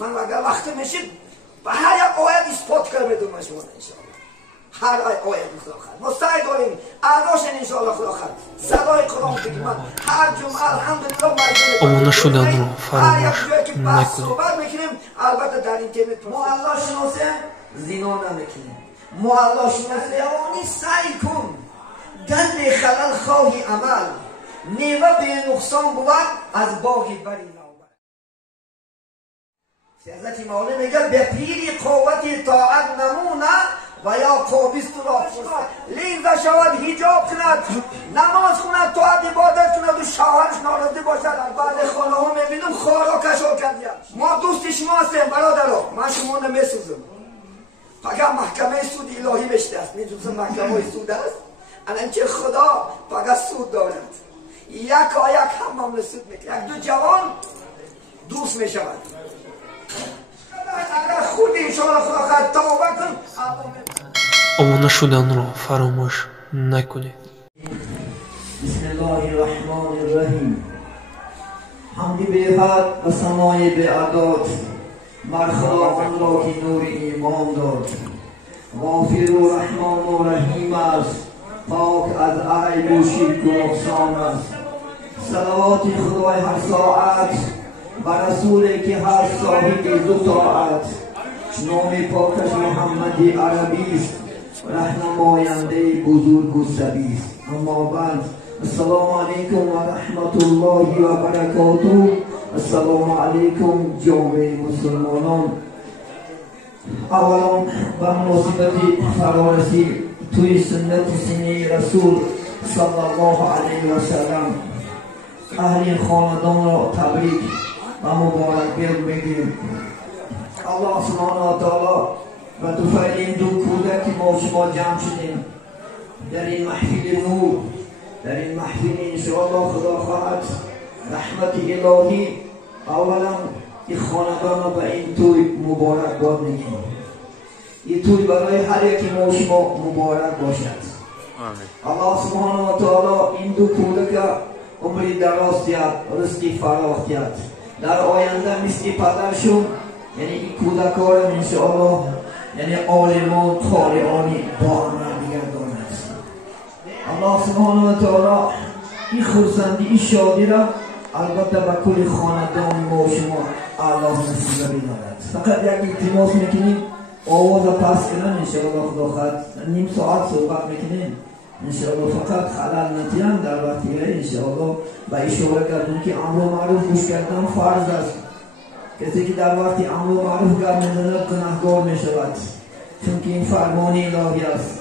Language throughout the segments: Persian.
من اگر وقت میشید به هر یک آیت اثبات کرده بدون شما انشاءالله. هر آیت خدا خواهد مستعد داریم اعضاشن انشاءالله خدا خواهد صدای قرآن بگیم. من هر جمعه الحمدلله آمانه شدن رو هر یک فراموش جایی که بحث نکنید. صحبت میکنیم البته در اینترنت ما الله شناسه زنا نمیکنیم. ما الله شناسه یعنی سعی کن گند خلل خواهی عمل میوه به نقصان بود از باغی بری نوبر. حضرت مولا میگه به پیری قوت طاعت نمونه و یا قابیست را فرصت لینزه شود حجاب کند نماز کند طاعت عبادت کند و شوهرش ناراضی باشد. بعد خانه ها میبینم خارا کشا کردیم. ما دوست شما هستیم برادرها. من شما نمیسوزم. فقط محکمه سود الهی بشته است. میدونم محکمه سود است. انچه خدا فقط سود دارد. یک هم معامله سود میکنه. یک دو جوان دوست میشود. اگر خود انشاءالله خدا خواهد توبه کن آمانه شدن رو فراموش نکنید. بسم الله الرحمن الرحیم. حمدی به حد و ثنای به اعداد بر خداوند را که نور ایمان داد. غافر و رحمان و رحیم است، پاک از عیب و شرک و نقصان است. صلوات خدای هر ساعت بر رسولی که هر صاحب دو طاعت. نام پاکش محمدی عربی است، رهنماینده بزرگ و سبی است. اما بعد السلام علیکم و رحمت الله و برکاته. السلام علیکم جامعه مسلمانان. اولا به مناسبت فرارسی توی سنت سینه رسول صلی الله علیه و سلم اهل خاندان را تبریک و مبارکباد میگیم. الله سبحانه و تعالی و توفیل این دو کودک که ما شما جمع شدیم در این محفل نور، در این محفل انشاءالله خدا خواهد رحمت الهی اولا این خاندان را به این توی مبارکباد میگیم. این توی برای هر یکی ما شما مبارک باشد. الله سبحانه و تعالی این دو کودک عمری دراز کرد، رزقی فراخ کرد. در آینده مثل پدرشون یعنی این کودکان را انشاءالله یعنی عالمان قارئانی دائما بگرداند. الله سبحانه و تعالی این خرسندی این شادی را البته به کل خاندان ما شما الله نصیب بدارد. فقط یک التماس میکنیم آواز پس کنن انشاءالله خدا خواهد نیم ساعت صحبت میکنیم انشاءالله فقط خلل نتیان در وقتی انشاءالله و اشاره کردن که امر معروف گوش کردن فرض است. کسی که در وقتی امر معروف گپ میزند گناهکار میشود، چون که این فرمان الهی است.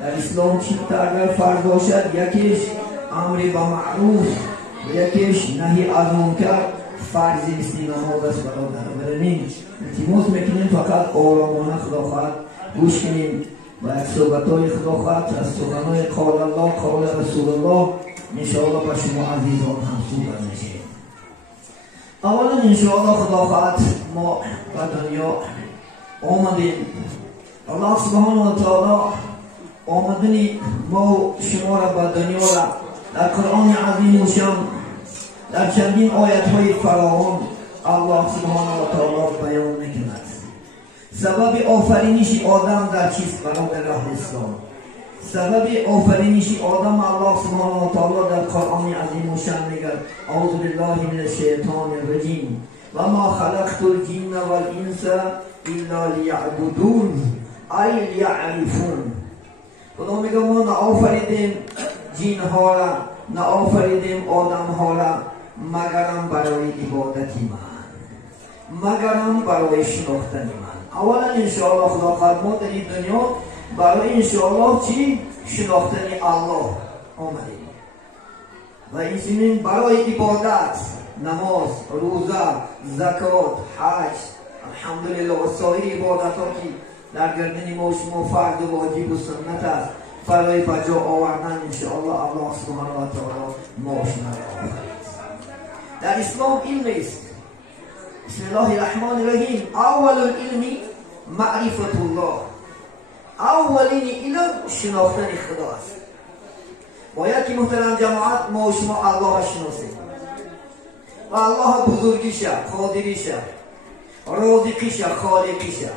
در اسلام چیزی اگر فرض باشد یکیش امر به معروف و یکیش نهی از منکر فرضی مثل نماز است برادر. برنین التماس میکنیم فقط آرامانه خدا خواهد گوش کنیم و یک صحبتهای خدا خواهد از سخنهای قال الله قال رسول الله انشاءالله به شما عزیزان هم صحبت میشه. اولا انشاءالله خدا خواهد ما به دنیا آمدیم. الله سبحانه و تعالی آمدن ما شما را به دنیا را در قرآن عظیم و شان در چندین آیت های فراوان الله سبحانه و تعالی بیان میکند. سبب آفرینش آدم در چیست برادر اهل اسلام؟ سبب آفرینش آدم الله سبحانه و تعالی در قرآن عظیم و شان میگه اعوذ بالله من الشیطان الرجیم و ما خلقت الجن والانس الا لیعبدون ای لیعرفون. خدا میگه ما نآفریدیم جن ها را نآفریدیم آدم ها را مگرم برای عبادتی من، مگرم برای شناختن من. اولا انشاءالله خدا خواهد ما در این دنیا برای انشاءالله چی؟ شناختن الله آمدیم و این برای عبادت نماز، روزه، زکات، حج الحمدلله و سایر عبادت ها که در گردن ما شما فرض و واجب و سنت است برای بجا آوردن انشاءالله الله سبحانه و تعالی ما شما آفرید. در اسلام علم است. بسم الله الرحمن الرحیم. اول العلم معرفت الله. اولین علم شناختن خدا است. باید که محترم جماعت ما و شما الله شناسیم و الله بزرگیشه، قادریشه رازقیشه، خالقیشه،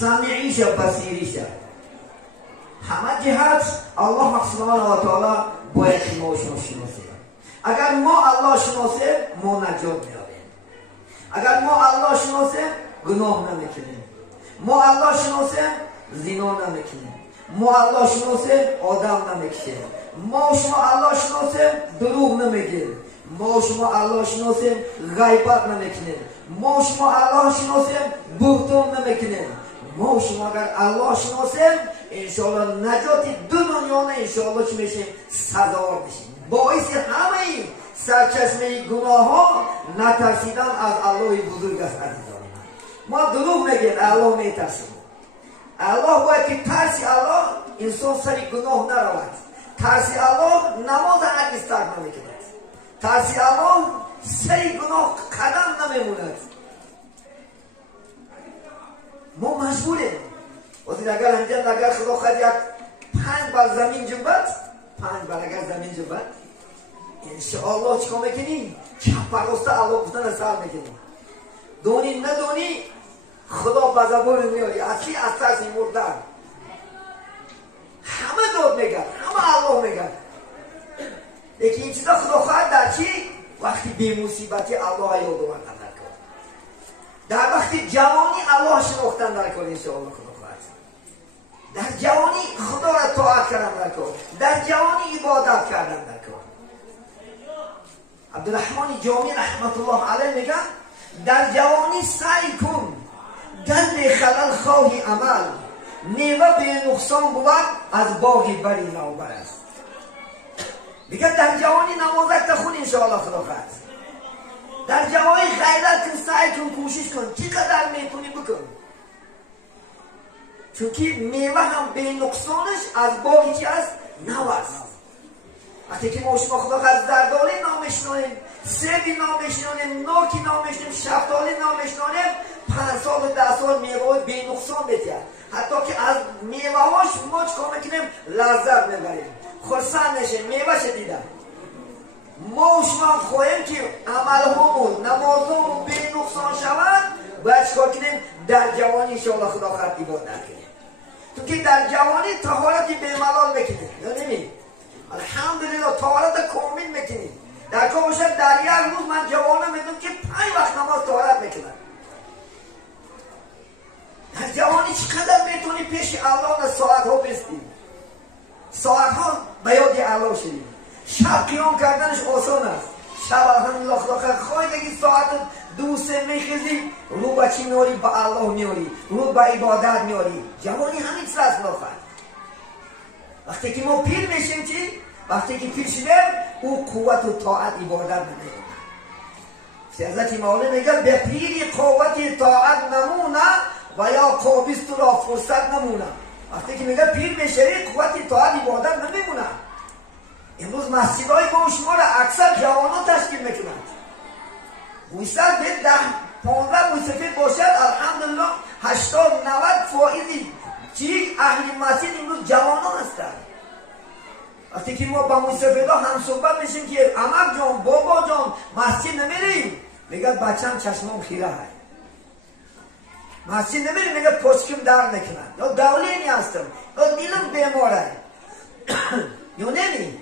سمیعیشه، بصیریشه. همه جهت الله سبحانه و تعالی باید که ما شناسیم. اگر ما الله شناسیم ما نجات می‌یابیم. اگر ما الله شناسیم گناه نمیکنیم. ما الله شناسیم زنا نمیکنیم. ما الله شناسیم آدم نمیکشیم. ما شما الله شناسیم دروغ نمیگیم. ما شما الله شناسیم غیبت نمیکنیم. ما شما الله شناسیم بهتان نمیکنیم. ما شما اگر الله شناسیم انشاءالله نجات دو دنیا نه انشاءالله چی میشیم؟ سزاوار میشیم. باعث همه این سرچشمه گناه ها نترسیدن از الله بزرگ است عزیزان. ما دروغ میگیم الله میترسیم. الله باید که ترسی الله انسان سری گناه نرود. ترسی الله نماز هرگز ترک نمیکند. ترسی الله سری گناه قدم نمیموند. ما مجبوریم. وقتی اگر انجام اگر خدا خواهد یک 5 بار زمین جنبت 5 بار اگر زمین جنبت انشاءالله چیکار میکنیم؟ چپ راسته الله گفتن سر میکنیم. دونی ندونی خدا به زبان میاری اصلی از ترس مردن همه داد میگن همه الله میگن. لیکن این چیزا خدا خواهد در چی؟ وقتی بی مصیبتی الله یاد آوردن در کار. در وقتی جوانی الله شناختن در کار انشاءالله خدا خواهد. در جوانی خدا را طاعت کردن در کار. در جوانی عبادت کردن در کار. عبدالرحمن جامی رحمت الله علیه میگن در جوانی سعی کن گند خلل خواهی عمل میوه به نقصان بود از باغی بری نوبر است. میگه در جوانی نمازک تخون انشاءالله خدا خواهد. در جوانی غیرت کن سعی کن کوشش کن چقدر میتونی بکن. چونکه میوه هم به نقصانش از باغی که است نو است. وقتی که ما شما خدا خواهد زردالی نامشنانیم سیبی نامشنانیم ناکی نامشنانیم شفتالی نامشنانیم 5 سال و 10 سال میوه به نقصان بتید. حتی که از میوه هاش ما چکار میکنیم لذت میبریم خرسند نشیم میوه شدیدن. ما شما خواهیم که عمل همون نمازمون به نقصان شود باید چکار کنیم در جوانی انشاءالله خدا خواهد عبادت کنیم. تو که در جوانی طهارتی به ملال میکنیم یا نمید الحمدلله طهارت کامل میکنیم. در کار باشد در یک روز من جوانم میدونم که 5 وقت نماز طهارت میکنم. در جوانی چقدر میتونی پیش الله ساعت ها بستی ساعت ها به یاد الله شدیم. شب قیام کردنش آسان است. شب الحمدلله خدا خواهی اگه ساعت 2-3 میخیزی رو به چی میاری؟ به الله میاری رو به عبادت میاری. جوانی همین چیز است نخواهد. وقتی که ما پیر میشیم چی؟ وقتی که پیر شدیم او قوت و طاعت عبادت نمیمونه. حضرت مولانا میگه به پیری قوت طاعت نمونه و یا قابیست را فرصت نمونه. وقتی که میگه پیر میشری قوت طاعت عبادت نمیمونه. امروز مسجدهای با شما را اکثر جوانان تشکیل میکنند. موسیقی به 10-15 موسیقی باشد الحمدلله 80-90% چی اهل مسجد امروز جوانان هستند. وقتی که ما با موسیقی‌ها هم صحبت میشیم که عمر جان بابا جان مسجد نمیریم میگه بچه‌م چشمام خیره های مسجد نمیریم میگه پشکم در میکنن یا دولینی هستم یا دیلم بیماره یا نمی.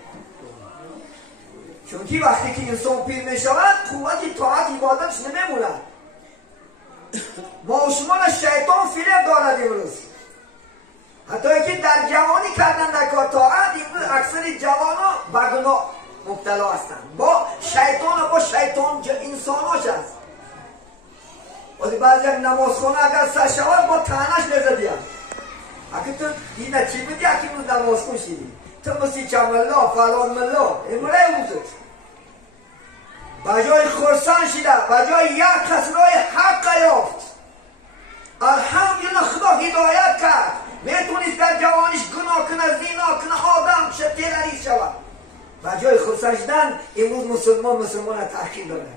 چونکه وقتی که انسان پیر میشود قوت طاعت عبادتش نمیموند. ما شما را شیطان فریب دارد امروز. حتی که در جوانی کردن در کار طاعت امروز اکثر جوانا به گناه مبتلا هستند. با شیطان و با شیطان انساناش هست. وقتی بعضی یک نمازخانه اگر سر شود با تنش نزدیم اگه تو دینا چی بودی اگه امروز نمازخون شدی تو مثل چملا فلان ملا امروز موزد بجای خرسان شده بجای یک کسرای حق یافت الحمدلله خدا هدایت کرد میتونست در جوانش گناه کنه زنا کنه آدم شه تیرریست شود بجای خرسان شدن امروز مسلمان را تحقیر دارد.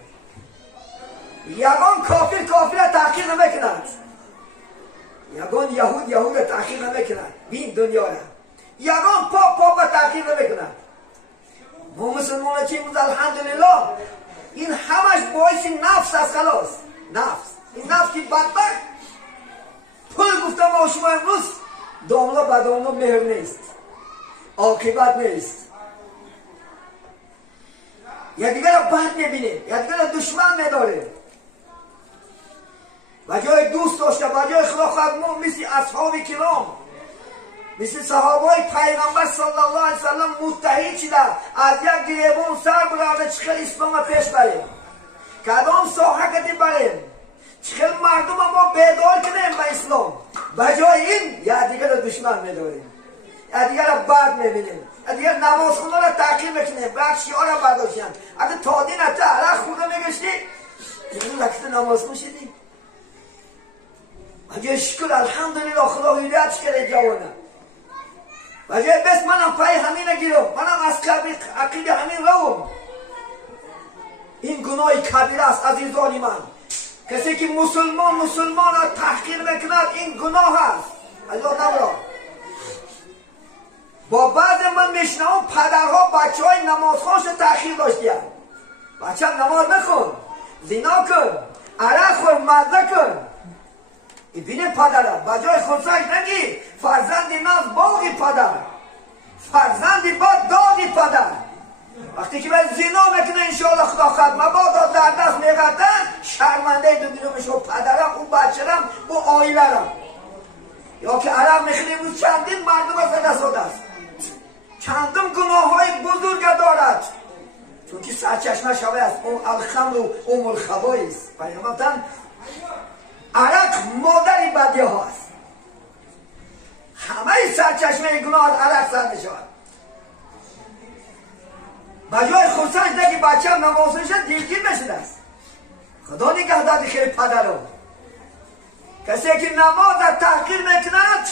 یگان کافر را تحقیر نمیکند یگان یهود را تحقیر نمیکند بین دنیا را یگان پاپ را تحقیر نمیکند. ما مسلمان چی بود الحمدلله این همش باعث نفس است. خلاص نفس این نفس که بدبخت پول گفتم با شما امروز داملا به داملا مهر نیست، عاقبت نیست. یا دیگر را بد میبینیم، یا دیگر را دشمن میداریم. و جای دوست داشته، و جای خدا خواهد ما مثل اصحاب کرام، مثل صحابه پیغمبر صلی الله علیه وسلم متحد شده از یک گریبان سر برده چخل اسلام پیش بریم، کدام ساحه کدی بریم، چخل مردم ما بیدار کنیم به اسلام. بجای این یا دیگر را دشمن میداریم، یا دیگر را بد میبینیم، یا دیگر نماز خونه را تحقیر میکنیم، بعد شیعه را برداشتیم. اگه تا دین حتی عرق خورده میگشتی این لکت نماز خون شدی. اگه شکر الحمدلله خدا هدایتش کرده جوانه. وجه بس منم پای همین نگیرم، منم از عقید همین روم. این گناه کبیره است عزیزان من. کسی که مسلمان را تحقیر میکند این گناه است. عزیزان نبرا با بعض من میشنم پدرها بچه های نمازخوانش تحقیر داشتیم. بچه نماز نخون، زنا کن، عرق خور، مزه کن. این بینه پدره بجای خونسایش نگی فرزندی ناز باقی پدر، فرزندی باد داغی پدر. وقتی که باید زنا میکنه انشاءالله خدا خواهد مبادا در دست میگردن شرمنده دومیش و پدرم و بچرم و آیلرم. یا که عرب میخونیم روز چندین مردم از دست است، چندم گناه های بزرگ دارد، چون که سرچشمه شوه است اون الخمر و ام الخبائث. پیغمبرتن عرق مادری بدیه هاست، همه سرچشمه گناه از عرق سر میشود. بجای خودسنش نگی بچه هم نماز میشد دیگیر میشده است. خدا نگه دادی خیلی پدرم. کسی که نماز را تحقیر میکند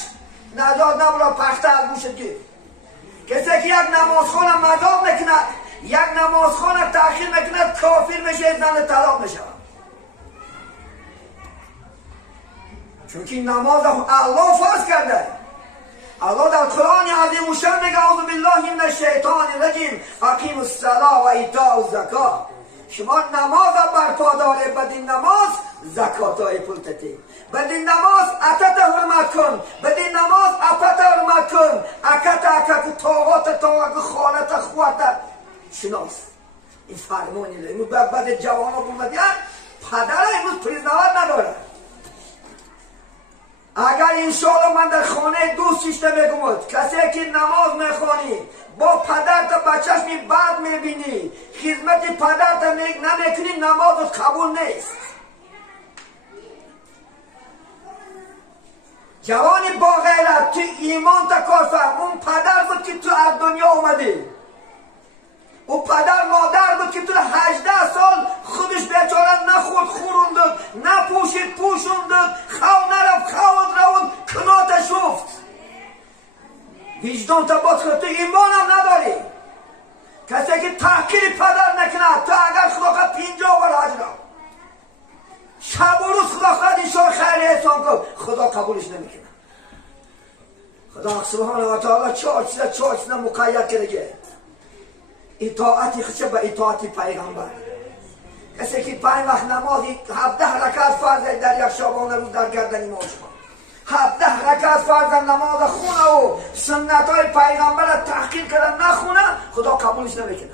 نزاد نبرا پخته از گوشت گیر. کسی که یک نمازخانه مذاب میکند، یک نمازخانه تحقیر میکند کافر میشه، زن طلاق میشه. چون که نماز الله فرض کرده. الله در قرآن عظیم و شان میگه اعوذ بالله من الشیطان الرجیم اقیموا الصلاة و ایتاء الزکات. شما نماز برپا داره، بدین نماز زکات پولتتی، بدین نماز عتت حرمت کن، بدین نماز عفت حرمت کن، عکت طاقات خانت خوات شناس. این فرمانی له اینو بعد جوان ها بومدیان پدر امروز پریزنوات نداره. اگر انشاءالله من در خانه دوست چیشته میگمد کسی که نماز میخوانی با پدر تا بچهش می بد میبینی، خدمت پدر تا نمیکنی، نمازت قبول نیست. جوانی با غیرت تو ایمان تا کار فهم، اون پدر بود که تو از دنیا اومدی، او پدر مادر بود که تو 18 سال خودش بیچاره نخورد خوروندد، نپوشید پوشوندد، خو نرفت خواد روند کنات شفت. وجدان تا باز کرد، تو ایمان هم نداری. کسی که تحقیر پدر نکند، تو اگر خدا خواهد 50 بار حج را شب و روز خدا خواهد انشاءالله خیر احسان کن، خدا قبولش نمیکنه. خدا سبحانه و تعالی چهار چیزا مقید کرده. اطاعتی خشه به اطاعتی پیغمبر. کسی که 5 وقت نمازی 17 رکعت فرض در یک شبانه روز در گردن ما شما 17 رکعت فرض نماز خونه و سنت های پیغمبر را تحقیر کردن نخونه، خدا قبولش نمیکنه.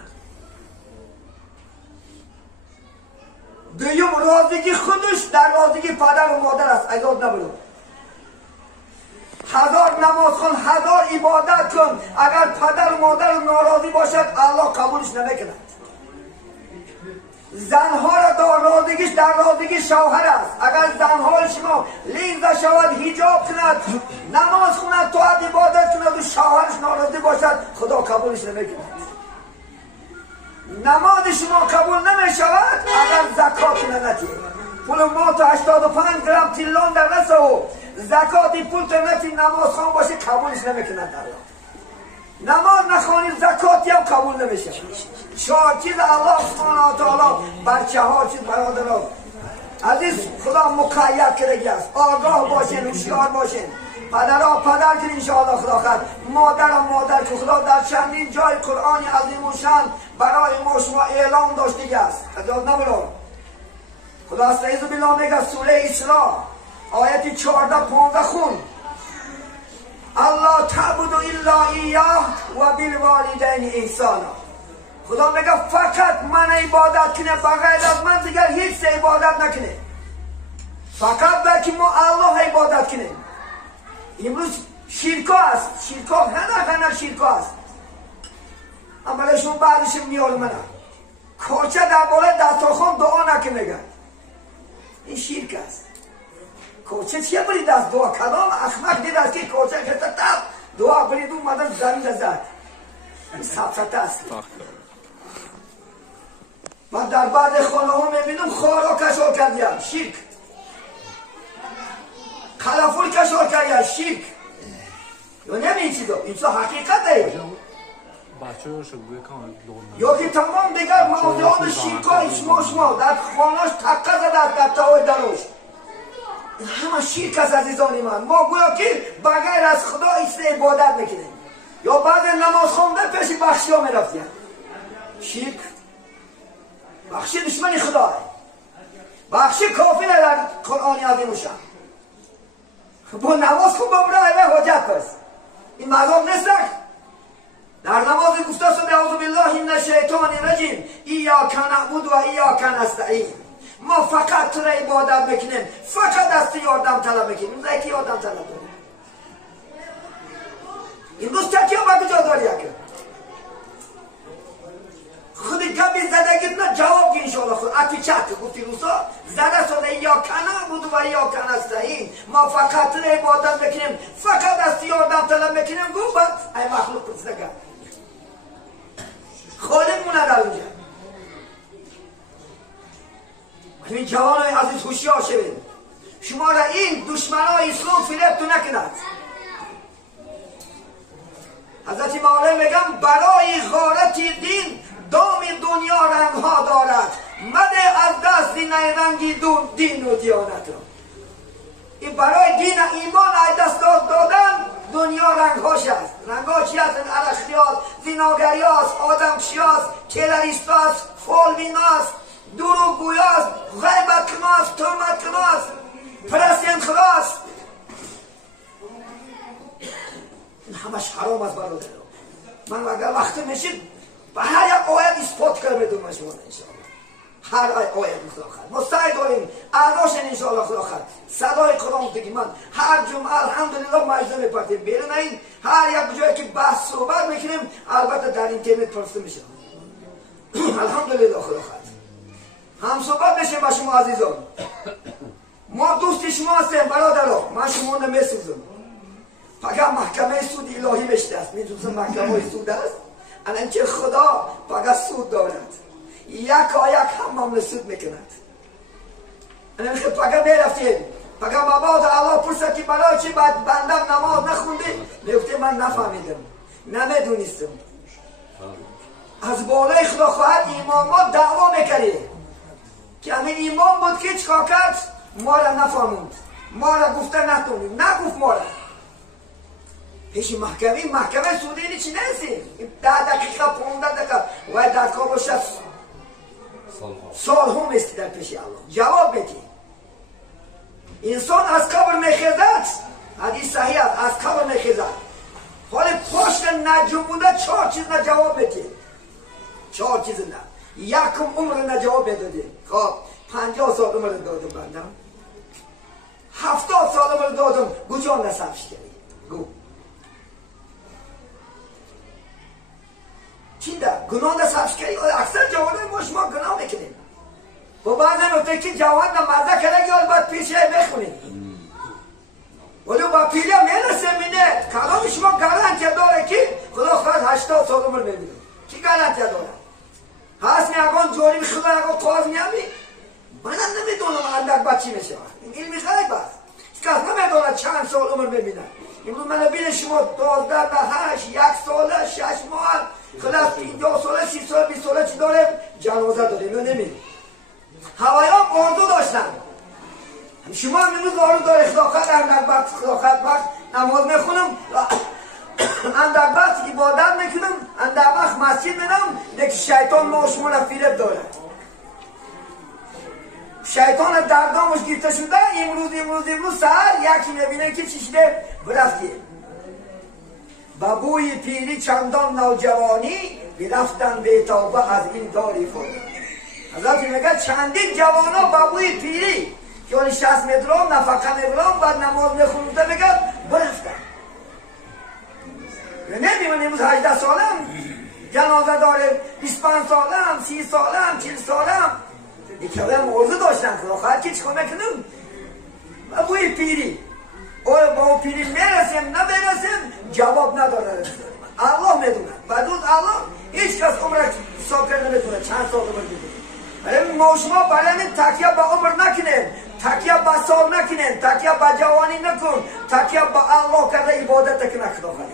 دویم راضیگی خودش در راضیگی پدر و مادر است. ایجاد نبرو 1000 نماز خون، 1000 عبادت کن، اگر پدر و مادر ناراضی باشد الله قبولش نمیکند. زنها را در راضیگیش در راضیگی شوهر است. اگر زنهای شما لیزه شود، حجاب کند، نماز خوند، طاعت عبادت کند و شوهرش ناراضی باشد، خدا قبولش نمیکند. نماز شما قبول نمیشود اگر زکات ندهی. پول ما تا 85 گرم تیلون در دست و زکاتی پول تنتی نماز خوان باشه قبولش نمیکند. نماز نخوانی زکاتی هم قبول نمیشه. 4 چیز الله سبحانه و تعالی بر 4 چیز برادران عزیز خدا مقید کرده است. آگاه باشین، هوشیار باشین. پدرها پدر که انشاءالله خدا خواهد، مادر که خدا در چندین جای قرآن عظیم و شان برای ما شما اعلام داشته است. اجازه نبرو خدا استعیذ بالله میگه سوره اسراء آیت 14 15 خون الله تعبدوا الا ایاه و بالوالدین احسانا. خدا میگه فقط من عبادت کنه، بغیر از من دیگر هیچ عبادت نکنه، فقط بلکه ما الله عبادت کنه. امروز شرکا است، شرکا هنر شرکا است. عملشون بعدش میال منه کوچه در بالا دسترخوان دعا نکه میگن این شرک است. کوچه چیه برید از دعا؟ کدام احمق دید است که کوچه که تب دعا برید اون مدن زمین زد این سبسته است. من در بعد خانه ها میبینم خارا کشار کردیم شرک، خلافور کشار کردیم شرک. یا نمی چیزا این چیزا حقیقته یا که تمام دیگر موضوعات شرکای شما در خانهاش تقه زده در تاوی دروش این همه شرک است عزیزان من. ما گویا که بغیر از خدا ایست عبادت میکنیم یا بعد نماز خونده پیش بخشی ها میرفتیم. شرک بخشی دشمن خدا بخشی کافی در قرآن عظیم شد. با نماز خون با برای حجت پس این مردم نیست. در نماز گفته شده اعوذ بالله من الشیطان الرجیم ایاک نعبد و ایاک نستعین. ما فقط تو را عبادت میکنیم، فقط از تو یاردم طلب میکنیم. این زکی یاردم طلب داریم این دوست چکی ها با کجا داری اکر خودی کبی زدگیت نه جواب گی انشاءالله خود اتی چک گفتی روسا زده شده ایاک نعبد و ایاک نستعین. ما فقط تو را عبادت میکنیم، فقط از تو یاردم طلب میکنیم. گو بس ای مخلوق پرسیدگم خالق مونه در اونجا. این جوان های عزیز هوشیار شوید، شما را این دشمن های اسلام فریب تو نکند. حضرت مولا میگم برای غارت دین دام دنیا رنگ ها دارد، مده از دست رنگی دین و دیانت را. این برای دین ایمان از دست دادن دنیا رنگ هاش است. رنگ ها چی هست؟ عرشقی هست، زیناگری هست، آدمکشی هست، کلریست هست، فالبین هست، دروغگویی هست، غیبت کنه هست، تهمت کنه هست، پرستین خدا هست. این همش حرام است برادر. من اگر وقت میشید به هر یک آیت اثبات کنم بدون شما انشاءالله. هر آیت خدا خواهد ما سعی داریم اعداشن انشاءالله خدا خواهد صدای قرآن بگیم. من هر جمعه الحمدلله مجزه میپرتیم بیرون این هر یک جایی که بحث صحبت میکنیم البته در اینترنت پرسته میشه الحمدلله خدا خواهد هم صحبت بشیم با شما عزیزان. ما دوست شما هستیم برادرها، من شما نمیسوزم. فقط محکمه سود الهی بشته است. میدونستم محکمه سود است الان که خدا فقط سود دارد، یک هم معامله سود میکند. الان فقط میرفتیم فقط مباد الله پرسد که برای چی بندم نماز نخونده؟ میگفته من نفهمیدم نمیدونستم. از بالای خدا خواهد ایمامات دعوا میکرده که همین ایمان بود که چکار کرد ما را نفهموند، ما را گفته نتونیم، نگفت ما را پیش محکمه سودی چی نیستیم 10 دقیقه 15 دقیقه و دادگاه باشه سال هم است در پیش الله جواب بدی. انسان از قبر میخیزد، حدیث صحیح است، از قبر میخیزد حالا پشت نجوم بوده 4 چیز نه جواب بدی، 4 چیز نه. یکم عمر نه جواب بدادی. خب 50 سال عمر دادم بندم، 70 سال عمر دادم گجان نصفش کردی گو چی ده؟ گناه ده سبش کردی؟ اکثر جوانه ما شما گناه میکنیم با بعض نفته که جوان ده مزه کنه یا باید پیشه بخونیم ولی با پیله میرسه مینه کلام شما گارانتی داره که خدا خواهد 80 سال عمر میبینه کی گارانتی داره؟ هست میگن جوری خدا اگه قاز میامی منم نمیدونم اندک بچی میشه این علمی غیب است کس نمیدونه چند سال عمر میبینه. امروز من بینه شما 12 به 8 1 ساله 6 ماه خلاص 50 ساله 30 ساله 20 ساله چی داریم جنازه داریم یا نمیدونیم. هوایان آرزو داشتن، شما هم امروز آرزو داره خدا خواهد اندک وقت خدا خواهد وقت نماز میخونم اندک وقت عبادت میکنم اندک وقت مسجد میرم دیگه شیطان ما شما را فریب داره. شیطان در دامش گرفته شده. امروز سهر یکی میبینه که چی شده برفتی با بوی پیری چندان نوجوانی برفتن به توبه از این داری خود. حضرت میگه چندین جوانا با بوی پیری که اون 60 مترام نفقه میبرم بعد نماز میخونده میگه برفتن. نمیدونم امروز 18 سالم جنازه داره، 25 سالم، 30 سالم، 40 سالم یکی هم عرضه داشتن خدا خواهد که چکار میکنم و بوی پیری با اون پیری میرسیم نبرسیم جواب نداره. الله میدونه بعد روز الله هیچ کس عمر حساب کرده نمیتونه چند سال عمر دیده. ولی ما شما برای تکیه با عمر نکنیم، تکیه با سال نکنیم، تکیه با جوانی نکن، تکیه با الله کرده عبادت کنه خدا خواهد.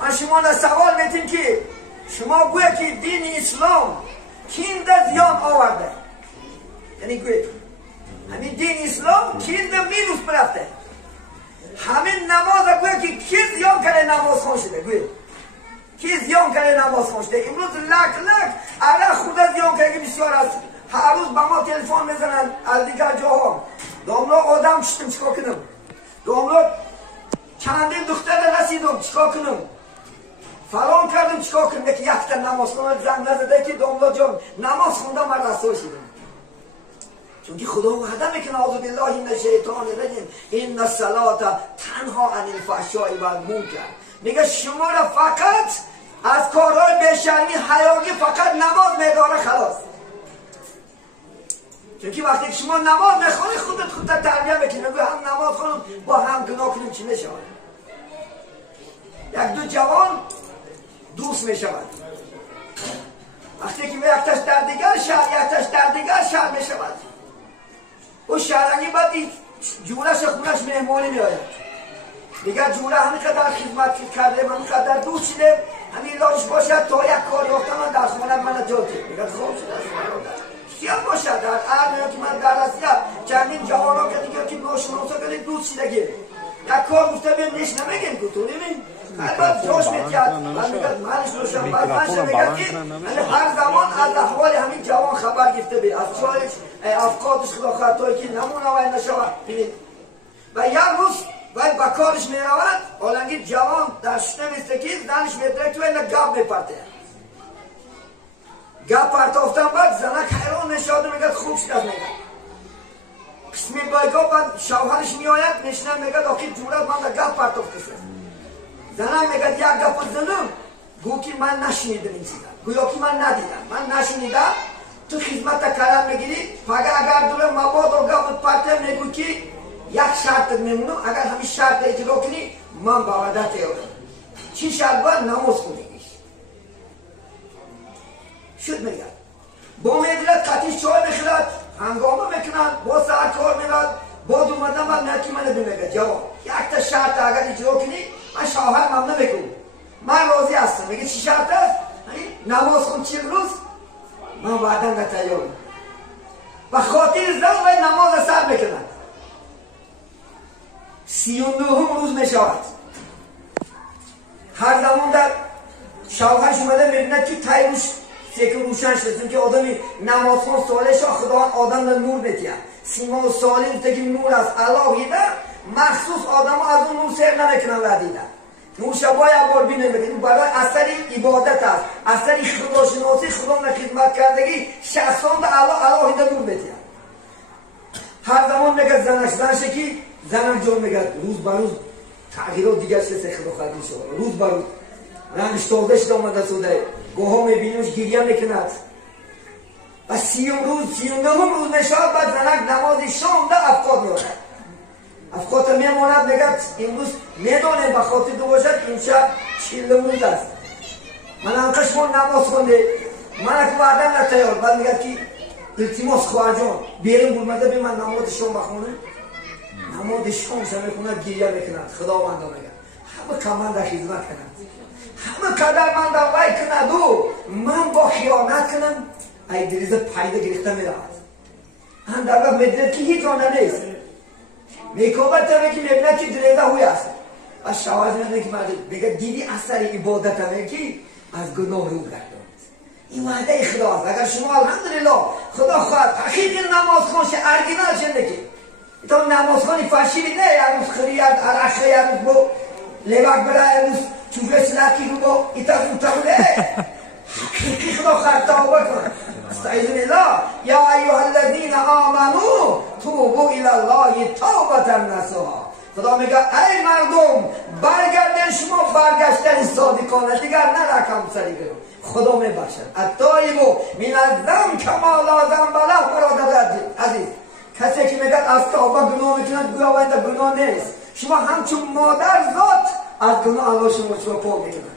من شما را سوال میتیم که شما گویا که دین اسلام کینده زیان آورده، یعنی گویا همین دین اسلام کینده مینوس برفته. همین نماز گویا که کی زیان کرده نماز خون شده، گویا کی زیان کرده نماز خون شده. امروز لک علا خدا زیان کرده بسیار است. هر روز با ما تلفن میزنن از دیگر جاها داملا آدم شدم چکار کنم، داملا چندین دختر رسیدم چکار کنم، فلان کردم چکار کنم. که یک تا نماز خونم زنگ نزده که داملا جان نماز خوندم من رسول شدم. چون که خدا وعده میکنه اعوذ بالله من الشیطان الرجیم ان الصلاة تنها عن الفحشاء و المنکر. میگه شما را فقط از کارهای بی‌شرمی حیایی فقط نماز میداره خلاص. چون که وقتی که شما نماز میخونی خودت تربیه میکنی. میگه هم نماز خونم با هم گناه کنیم چی میشه. یک دو جوان دوست میشود. وقتی که یکتاش در دیگر شهر یکتاش در دیگر شهر میشود و شهرنگی بعد جورش خونش مهمانی میآید. دیگر جوره همینقدر خدمت کرده و همینقدر دوست شده همین لاش باشد تا یک کار یافته من در خانه من جلده میگه خوب شده کیا باشد در عرض که من در رسیه چندین جوانا که دیگر که ناشناسا کنید دوست شده گیر یک کار گفته بیم نیش نمیگین که تو نمین البته جوش میتید من میگه منش روشن بعد منش میگه که هر زمان از احوال همین جوان خبر گفته بید از چایش افقادش خدا خطایی که نمونه وای نشود. و یک روز وای با کارش میرود آلنگی جوان در شنه میستکید زنش میدره تو این گاب میپرته. گاب پرتافتن بعد زنک حیران نشاده میگه خوب شد میگه قسمی بایگا بعد شوهرش میآید میشنه میگه آخی جورت من در گاب پرتافته شد. زنک میگه یک گاب زنم گو که من نشنیدم این چیزا گویا که من ندیدم من نشنیدم تو خدمت کلم میگیری فقط اگر دوره مباد و گاب پرته میگو که یک شرط میمونم اگر همین شرط اجرا کنی من با وعدت ایارم. چی شرط باید نماز کنیش شد میگه با میدلت قطیش چای میخورد هنگامه میکنن با ساعت کار میرد با دومدن من نکی من میگه جواب یک تا شرط اگر اجرا کنی من شوهر ممنون میکنم من راضی هستم. میگه چی شرط است؟ نماز خون 40 روز من وعدم نتیارم و خاطر زن و نماز سر میکنن 39 روز میشود. هر زمان در شوهرش اومده میبینه که تایروش سکر روشن شد که آدمی نمازخوان سالش خدا آدم نور میتید سیما و سالیم که نور از الله هیده مخصوص آدم از اون نور سر نمیکنن ردیده نور شبای عبار بینه میکنن برای اثر عبادت است اثر خدا شناسی خدا خدمت کردگی شخصان به الله هیده نور میتید. هر زمان میگه زنش که زنم جان میگه روز بر روز تغییرات دیگر سه خدا خواهد میشود روز بر روز رنگش تازه شده آمده سوده گاه ها میبینیمش گریه میکند و 39 روز میشود بعد زنک نماز شام ده افقاد میارد افقاد میماند میگه امروز میدانیم بخاطر دو باشد این شب 40 روز است من انقش ما نماز خونده من اکو وعدم نتیار بعد میگه که التماس خواهر جان بیرون برمده بی من نماز شام بخونه نماز شام شما میخوند گریه میکند خداوند میگه همه کمند در خدمت کنند همه قدر من در وای کند و من با خیانت کنم ای دریز پایده گرفته میرود هم در وقت میدید که هیچ آنه نیست میکوبت تا که میبینه که دریزه هوی است و شواز میبینه که بگه دیدی اثر عبادت همه که از گناه رو گرداند این وعده اخلاص. اگر شما الحمدلله خدا خواهد حقیقی نماز خونش ارگینال شده که تو نماز خونی فرشیلی نه یه روز خرید عرقه یه روز بو لبک برای یه روز چوفه سلکی رو بو ایتا بوده حقیقی خدا خواهد توبه کن. استعیذن الله یا ایها الذین آمنو توبوا الی الله توبة نصوحا. خدا میگه ای مردم برگردن شما برگشتن صادقانه دیگر نه رقم سری کنم خدا میبخشد. التایب من الذنب کما لا ذنب له. برادر عزیز کسی که میگه از توبه گناه میکند گویا باید گناه نیست. شما همچون مادر ذات از گناه الله شما پاک میکند.